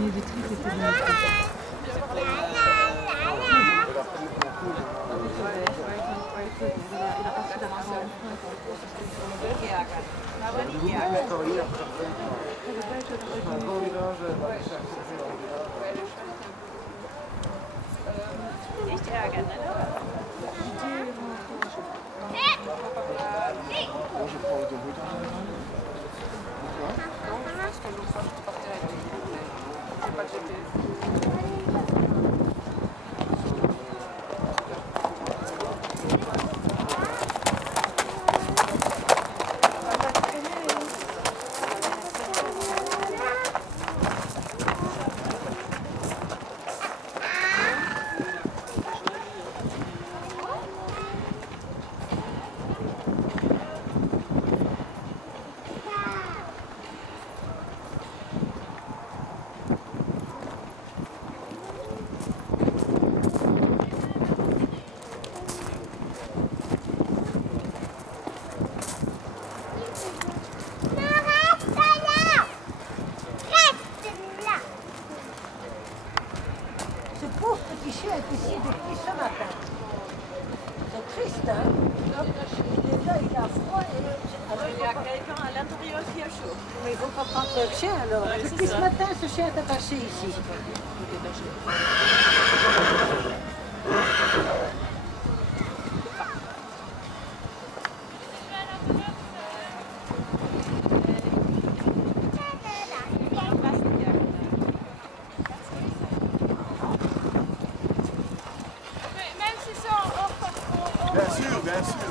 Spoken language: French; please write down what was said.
mis des trucs et tout. Nicht ärgern, ne? Ce pauvre petit chien est ici depuis ce matin. C'est triste, hein? Il est là, il a froid. Il y a quelqu'un à l'intérieur qui a chaud. Mais il ne faut pas prendre le chien alors. Depuis ce matin, ce chien est attaché ici. Bien sûr, bien sûr.